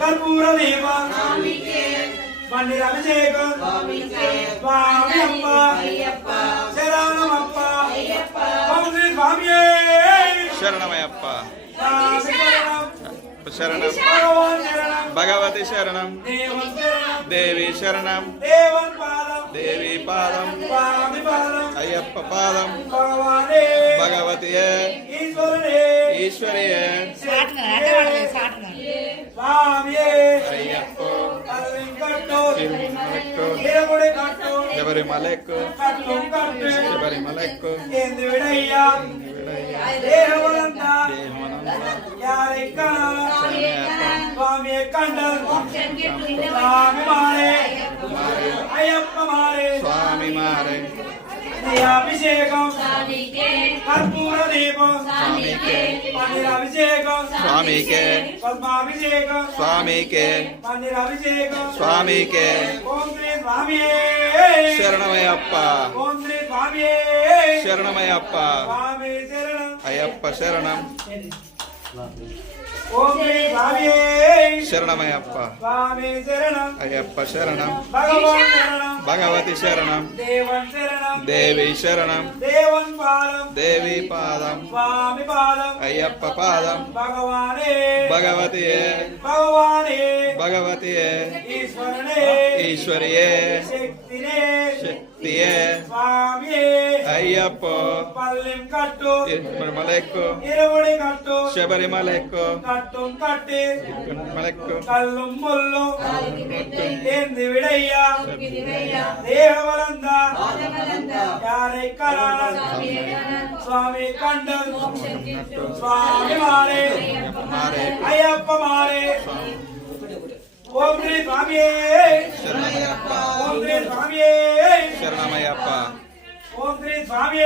कर्पूर दीप मन्दिराभिषेकं स्वामी अप्पा शरणमप्पा ओम श्री स्वामी शरणमयप्पा शरणम भगवती शरणम देवी शरणम देवी पादम अय्यप्प पादम भगवती ईश्वरी अय्यप्पो शबरिमलैक्को शबरिमलैक्को स्वामी कंडल स्वामी मारे अय्यप्पा मारे स्वामी मारे अभिषेकम कर्पूर दीपम स्वामी के मन्दिराभिषेकम स्वामी के पद्माभिषेकम स्वामी के मन्दिराभिषेकम स्वामी के ओम श्री स्वामी शरणमयप्पा ओम श्री स्वामी शरणमयप्पा स्वामी शरणम अय्यप्प शरणम ओम श्री स्वामी शरणमयप्पा स्वामी शरणम अय्यप्प शरणम भगवान शरणम भगवती शरणम देवन शरणम देवी शरणम देवन पादम देवी पादम स्वामी पादम अय्यप्प पादम भगवाने भगवती भगवाने भगवती ईश्वरने ईश्वरी शक्तिने शक्ति स्वामी अय्यप्पो पल्लिम कट्टू शबरिमलैक्को इरुमुडी कट्टू शबरिमलैक्को कट्टुम कट्टी मलैक्को कल्लुम मुल्लु एंदी विडैया देहवलंद यारे करा स्वामी कंडल स्वामी मारे अय्यप्पा मारे ओम श्री स्वामी शरणमयप्पा ओम श्री स्वामी शरणमयप्पा ओम श्री स्वामी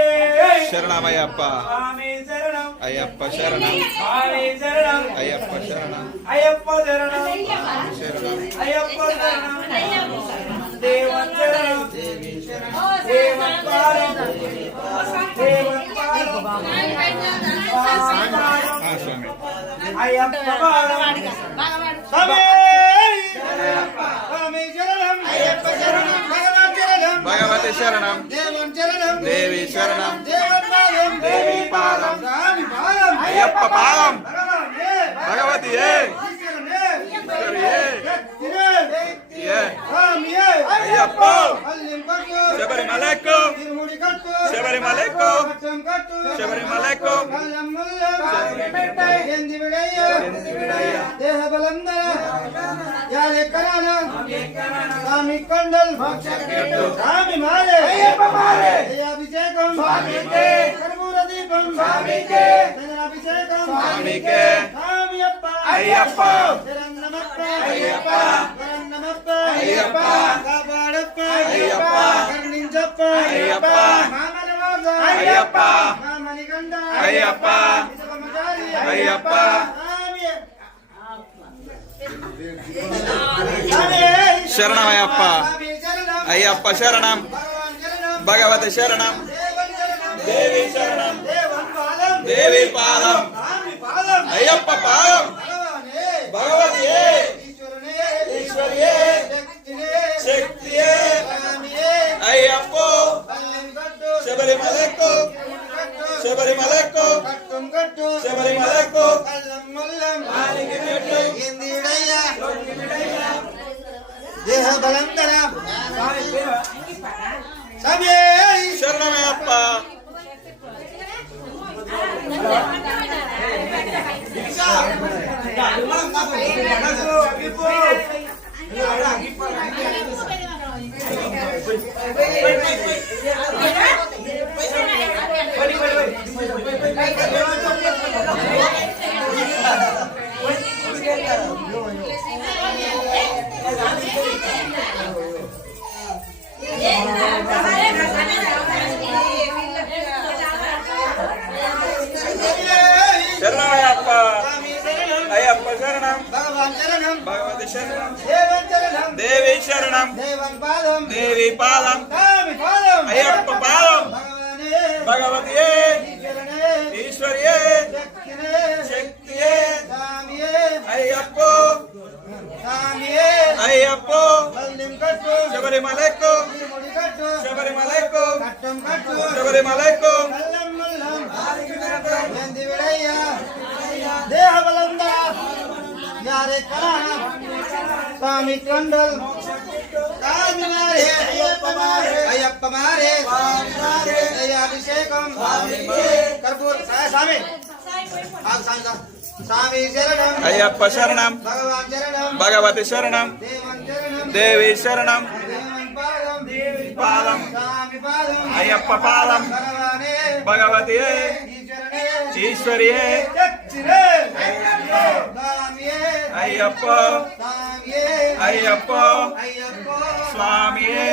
शरणमयप्पा स्वामी शरणम अय्यप्प शरणम स्वामी शरणम अय्यप्प शरणम अय्यप्पा शरणम शरणम अय्यप्पा शरणम देवन शरणम देवन पादम देवन पादम हाँ स्वामी अय्यप्पा पादम स्वामी स्वामी शरणम अय्यप्पा शरणम भगवान शरणम भगवती शरणम देवन शरणम देवी शरणम देवन पादम देवी पादम स्वामी पादम अय्यप्प पादम भगवाने भगवती ईश्वरने ईश्वरी शक्तिने स्वामी अय्यप्पो पल्लिम कट्टू शबरिमलैक्को इरुमुडी कट्टू शबरिमलैक्को कट्टुम कट्टू शबरिमलैक्को कल्लम मुल्लम एंदी विडैया देहबलंदर यारे कराना स्वामी कंडल स्वामी मारे अय्यप्पा मारे अभिषेकम स्वामी के कर्पूर दीपम स्वामी के अभिषेकम स्वामी के स्वामी अप्पा अय्यप्पा शरणमप्पा अय्यप्पा शरणमप्पा अय्यप्पा कापाडप्पा अय्यप्पा कर्णिंजप्पा अय्यप्पा मामनवाद अय्यप्पा मामनिगंड अय्यप्पा अय्यप्पा शरणमयप्पा अय्यप्प शरणम भगवती शरणम देवी शरणम देवी पादम अय्यप्प पादम भगवती ईश्वरी शक्ति अय्यप्पो शबरिमलैक्को शबरिमलैक्को शबरिमलैक्को देह बलंदर शरणमयप्पा शरणमयप्पा अय्यप्प शरणम भगवती शरणम देवी शरणम देवी पादम अय्यप्प पादम भगवती ईश्वरी शक्ति అయ్యప్పో స్వామియే అయ్యప్పో బల్లిం కట్టు శబరిమలైకు ముడి కట్టు శబరిమలైకు కట్టం కట్టు శబరిమలైకు కల్లం ముల్లం ఏంది విడయ్య దేహ బలందర యారే కరాన స్వామి కొండల్ స్వామి మారే అయ్యప్ప మారే అభిషేకం కర్పూర స్వామి స్వామి శరణం అయ్యప్ప శరణం భగవాన్ శరణం భగవతి శరణం దేవన్ శరణం దేవి శరణం దేవన్ పాదం పాదం స్వామి పాదం అయ్యప్ప పాదం భగవానే భగవతియే ఈశ్వరనే ఈశ్వరియే చచ్చిరే స్వామియే అయ్యప్ప స్వామియే అయ్యప్ప అయ్యప్ప స్వామియే